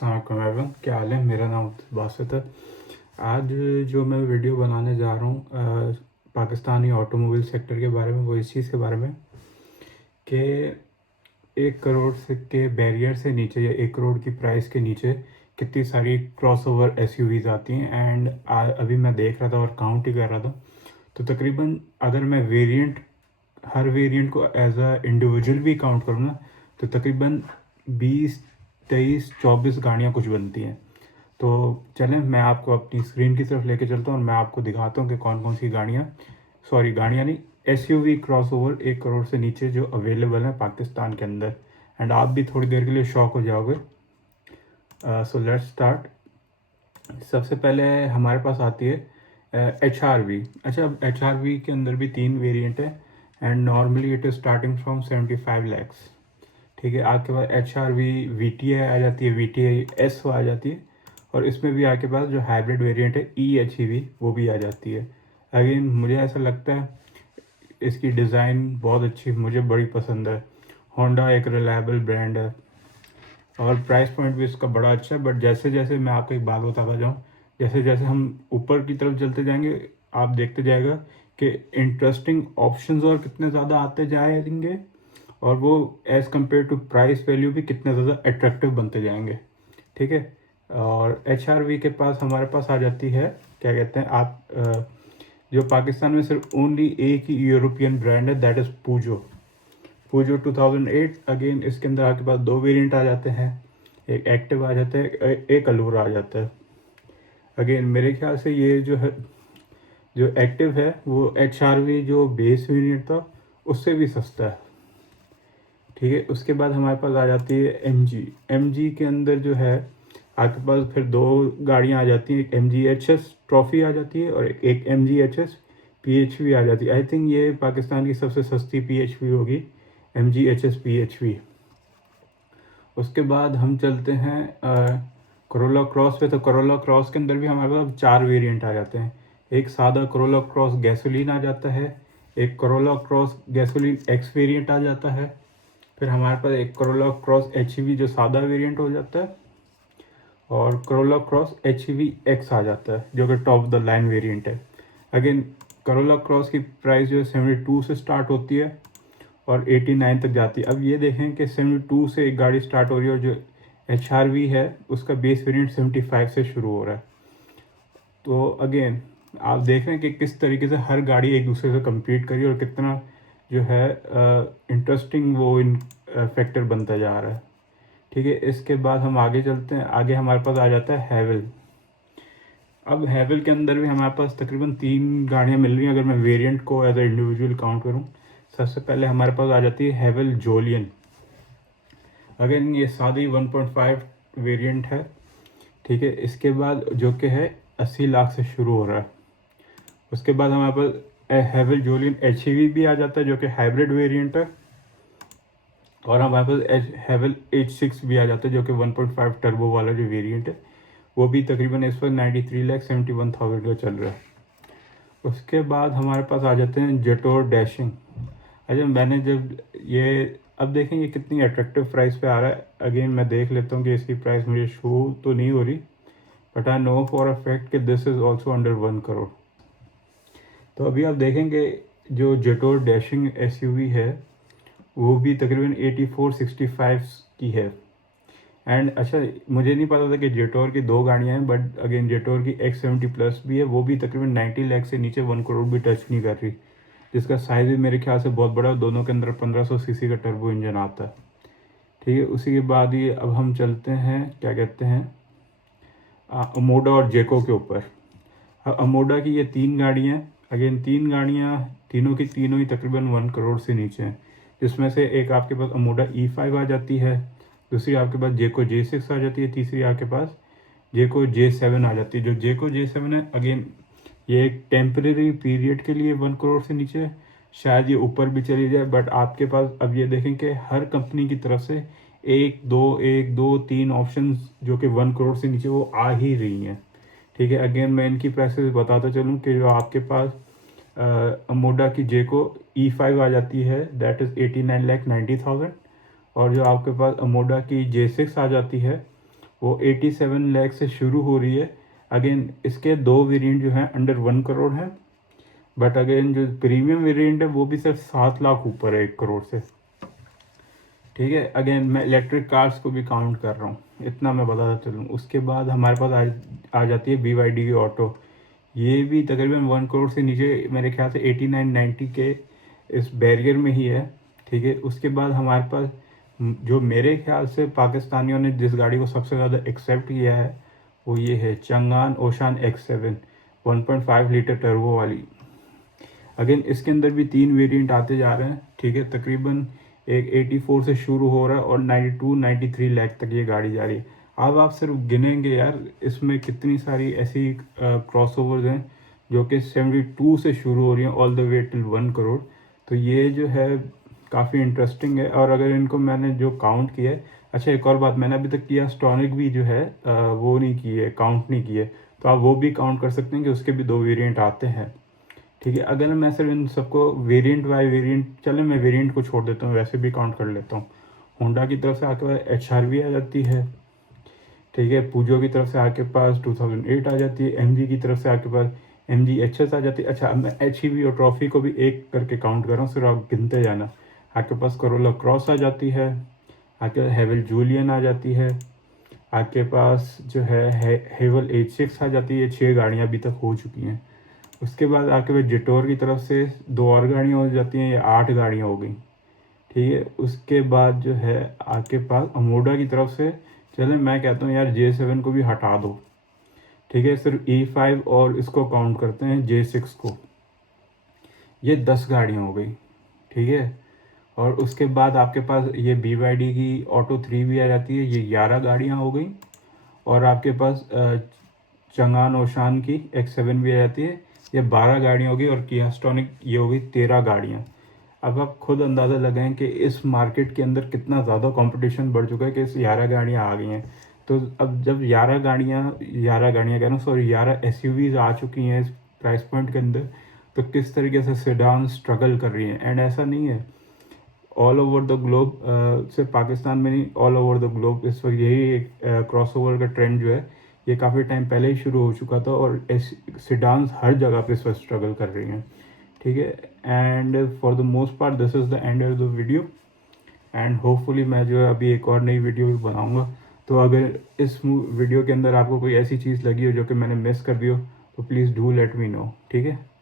अस्सलाम वालेकुम, क्या हाल है। मेरा नाम बासित है। आज जो मैं वीडियो बनाने जा रहा हूँ पाकिस्तानी ऑटोमोबाइल सेक्टर के बारे में, वो इस चीज़ के बारे में कि 1 करोड़ से के बैरियर से नीचे या 1 करोड़ की प्राइस के नीचे कितनी सारी क्रॉसओवर एसयूवीज आती हैं। एंड अभी मैं देख रहा था और काउंट ही कर रहा था, तो तकरीबन अगर मैं हर वेरिएंट को एज अ इंडिविजुअल भी काउंट करूँ ना, तो तकरीबन 20, 23, 24 गाड़ियाँ कुछ बनती हैं। तो चलें, मैं आपको अपनी स्क्रीन की तरफ लेके चलता हूँ और मैं आपको दिखाता हूँ कि कौन कौन सी गाड़ियाँ नहीं, एसयूवी क्रॉसओवर 1 करोड़ से नीचे जो अवेलेबल है पाकिस्तान के अंदर। एंड आप भी थोड़ी देर के लिए शॉक हो जाओगे। So let's start. सबसे पहले हमारे पास आती है HRV। अच्छा, HRV के अंदर भी 3 वेरिएंट है and normally it is starting from 75 lakhs. ठीक है, आपके पास HRV VTI आ जाती है, VTI S आ जाती है, और इसमें भी आपके पास जो हाइब्रिड वेरिएंट है EHEV वो भी आ जाती है। अगेन मुझे ऐसा लगता है इसकी डिज़ाइन बहुत अच्छी, मुझे बड़ी पसंद है। होंडा एक रिलायबल ब्रांड है और प्राइस पॉइंट भी इसका बड़ा अच्छा है। बट जैसे जैसे मैं आपको एक बात बताता जाऊँ, जैसे जैसे हम ऊपर की तरफ चलते जाएंगे, आप देखते जाएगा कि इंटरेस्टिंग ऑप्शंस और कितने ज़्यादा आते जाएंगे, और वो as compare to price value भी कितने ज़्यादा अट्रैक्टिव बनते जाएंगे। ठीक है, और HRV के पास हमारे पास आ जाती है, क्या कहते हैं आप, जो पाकिस्तान में सिर्फ ओनली एक ही यूरोपियन ब्रांड है, दैट इज़ पूजो 2008। अगेन इसके अंदर आपके पास 2 वेरिएंट आ जाते हैं, एक एक्टिव आ जाता है, एक अलोरा आ जाता है। अगेन मेरे ख्याल से ये जो एक्टिव है वो HRV जो बेस वेरिएंट था उससे भी सस्ता है। ठीक है, उसके बाद हमारे पास आ जाती है MG के अंदर जो है आपके पास फिर 2 गाड़ियाँ आ जाती हैं, एक MG HS ट्रॉफी आ जाती है और एक MG HS PHV आ जाती है। आई थिंक ये पाकिस्तान की सबसे सस्ती PHV होगी, MG HS PHV। उसके बाद हम चलते हैं करोला क्रॉस पे। तो करोला क्रॉस के अंदर भी हमारे पास 4 वेरिएंट आ जाते हैं। एक सादा करोला क्रॉस गैसोलीन आ जाता है, एक Corolla cross gasoline X variant आ जाता है, फिर हमारे पास एक करोला क्रॉस HEV जो सादा वेरिएंट हो जाता है, और करोला क्रॉस HEV X आ जाता है जो कि टॉप द लाइन वेरिएंट है। अगेन करोला क्रॉस की प्राइस जो है 72 से स्टार्ट होती है और 89 तक जाती है। अब ये देखें कि 72 से एक गाड़ी स्टार्ट हो रही है और जो HRV है उसका बेस वेरिएंट 75 से शुरू हो रहा है। तो अगेन आप देख रहे हैं कि किस तरीके से हर गाड़ी एक दूसरे से कम्पीट करी और कितना जो है इंटरेस्टिंग वो इन फैक्टर बनता जा रहा है। ठीक है, इसके बाद हम आगे चलते हैं। आगे हमारे पास आ जाता है हैवल। अब हैवल के अंदर भी हमारे पास तकरीबन 3 गाड़ियाँ मिल रही हैं अगर मैं वेरिएंट को एज ए इंडिविजुअल काउंट करूँ। सबसे पहले हमारे पास आ जाती है हैवल जोलियन। अगेन ये सादी 1.5 वेरिएंट है। ठीक है, इसके बाद जो कि है 80 लाख से शुरू हो रहा है। उसके बाद हमारे पास हैवल जोलियन HEV भी आ जाता है जो कि हाइब्रिड वेरिएंट है, और हमारे पास हैवल H6 भी आ जाता है जो कि 1.5 टर्बो वाला जो वेरिएंट है, वो भी तकरीबन इस पर 93,71,000 का चल रहा है। उसके बाद हमारे पास आ जाते हैं जेटोर डैशिंग। अच्छा, मैंने जब ये अब देखें ये कितनी अट्रैक्टिव प्राइस पे आ रहा है। अगेन मैं देख लेता हूँ कि इसकी प्राइस मुझे शो तो नहीं हो रही, but I know for a fact कि this is also under 1 crore. तो अभी आप देखेंगे जो जेटोर डैशिंग SUV है वो भी तकरीबन 8465 की है। एंड अच्छा, मुझे नहीं पता था कि जेटोर की 2 गाड़ियाँ हैं, बट अगेन जेटोर की X70 प्लस भी है, वो भी तकरीबन 90 लाख से नीचे 1 करोड़ भी टच नहीं कर रही, जिसका साइज़ भी मेरे ख्याल से बहुत बड़ा है। दोनों के अंदर 1500 सीसी का टर्बो इंजन आता है। ठीक है, उसी के बाद ही अब हम चलते हैं, क्या कहते हैं, अमोडा और जेको के ऊपर। अमोडा की ये 3 गाड़ियाँ, अगेन 3 गाड़ियाँ तीनों की तीनों ही तकरीबन 1 करोड़ से नीचे हैं, जिसमें से एक आपके पास अमोडा E5 आ जाती है, दूसरी आपके पास जेको J6 आ जाती है, तीसरी आपके पास जेको J7 आ जाती है। जो जेको J7 है अगेन ये एक टेम्परेरी पीरियड के लिए 1 करोड़ से नीचे है, शायद ये ऊपर भी चली जाए, बट आपके पास अब ये देखें कि हर कंपनी की तरफ से 1 2 ऑप्शन जो कि 1 करोड़ से नीचे वो आ ही रही हैं। ठीक है, अगेन मैं इनकी प्राइसेस बताता चलूँ कि जो आपके पास अमोडा की जेको E5 आ जाती है दैट इज़ 89,90,000, और जो आपके पास अमोडा की J6 आ जाती है वो 87 लाख से शुरू हो रही है। अगेन इसके 2 वेरिएंट जो हैं अंडर 1 करोड़ है, बट अगेन जो प्रीमियम वेरिएंट है वो भी सिर्फ 7 लाख ऊपर है 1 करोड़ से। ठीक है, अगेन मैं इलेक्ट्रिक कार्स को भी काउंट कर रहा हूँ, इतना मैं बताता चलूँ। उसके बाद हमारे पास आ जाती है BYD की ऑटो। ये भी तकरीबन 1 करोड़ से नीचे, मेरे ख्याल से 89-90 के इस बैरियर में ही है। ठीक है, उसके बाद हमारे पास जो मेरे ख्याल से पाकिस्तानियों ने जिस गाड़ी को सबसे ज़्यादा एक्सेप्ट किया है वो ये है चंगान ओशान X7 1.5 लीटर टर्बो वाली। अगेन इसके अंदर भी 3 वेरिएंट आते जा रहे हैं। ठीक है, तकरीबन एक 84 से शुरू हो रहा है और 92-93 लाख तक ये गाड़ी जा रही है। अब आप सिर्फ गिनेंगे यार इसमें कितनी सारी ऐसी क्रॉसओवर्स हैं जो कि 72 से शुरू हो रही हैं all the way till 1 crore. तो ये जो है काफ़ी इंटरेस्टिंग है। और अगर इनको मैंने जो काउंट किया है, अच्छा एक और बात, मैंने अभी तक किया स्टॉनिक भी जो है वो नहीं की है, काउंट नहीं की है, तो आप वो भी काउंट कर सकते हैं कि उसके भी 2 वेरिएंट आते हैं। ठीक है, अगर मैं सिर्फ इन सबको वेरिएंट बाय वेरिएंट, चले मैं वेरिएंट को छोड़ देता हूँ, वैसे भी काउंट कर लेता हूँ। होंडा की तरफ से आपके पास HRV आ जाती है। ठीक है, पूजो की तरफ से आपके पास 2008 आ जाती है। MG की तरफ से आपके पास MG HS आ जाती है। अच्छा, अब मैं HEV और ट्रॉफी को भी एक करके काउंट कर रहा हूँ, सिर्फ आप गिनते जाना। आपके पास करोला क्रॉस आ जाती है, आपके पास हेवल जूलियन आ जाती है, आपके पास जो है हेवल H6 आ जाती है। 6 गाड़ियाँ अभी तक हो चुकी हैं। उसके बाद आपके पास जिटोर की तरफ से 2 और गाड़ियाँ हो जाती हैं, या 8 गाड़ियाँ हो गई। ठीक है, उसके बाद जो है आपके पास अमोडा की तरफ से, चले मैं कहता हूँ यार J7 को भी हटा दो। ठीक है, सिर्फ E5 और इसको काउंट करते हैं J6 को, ये 10 गाड़ियाँ हो गई। ठीक है, और उसके बाद आपके पास ये BYD की ऑटो 3 भी आ जाती है, ये 11 गाड़ियाँ हो गई। और आपके पास चंगान ओशान की X7 भी आ जाती है, ये 12 गाड़ियाँ होगी। और किया स्टॉनिक ये होगी 13 गाड़ियाँ। अब आप खुद अंदाज़ा लगाएं कि इस मार्केट के अंदर कितना ज़्यादा कंपटीशन बढ़ चुका है कि इस 11 गाड़ियाँ आ गई हैं। तो अब जब 11 गाड़ियाँ कह रहा हूँ, सॉरी 11 SUVs आ चुकी हैं इस प्राइस पॉइंट के अंदर, तो किस तरीके से सेडान स्ट्रगल कर रही हैं। एंड ऐसा नहीं है, ऑल ओवर द ग्लोब, सिर्फ पाकिस्तान में नहीं, ऑल ओवर द ग्लोब इस वक्त यही एक क्रॉसओवर का ट्रेंड जो है ये काफ़ी टाइम पहले ही शुरू हो चुका था। और सिडान्स हर जगह पे इस वक्त स्ट्रगल कर रही हैं। ठीक है, and for the most part this is the end of the video. And hopefully मैं जो है अभी एक और नई वीडियो भी बनाऊँगा। तो अगर इस वीडियो के अंदर आपको कोई ऐसी चीज़ लगी हो जो कि मैंने मिस कर दी हो, तो please do let me know. ठीक है।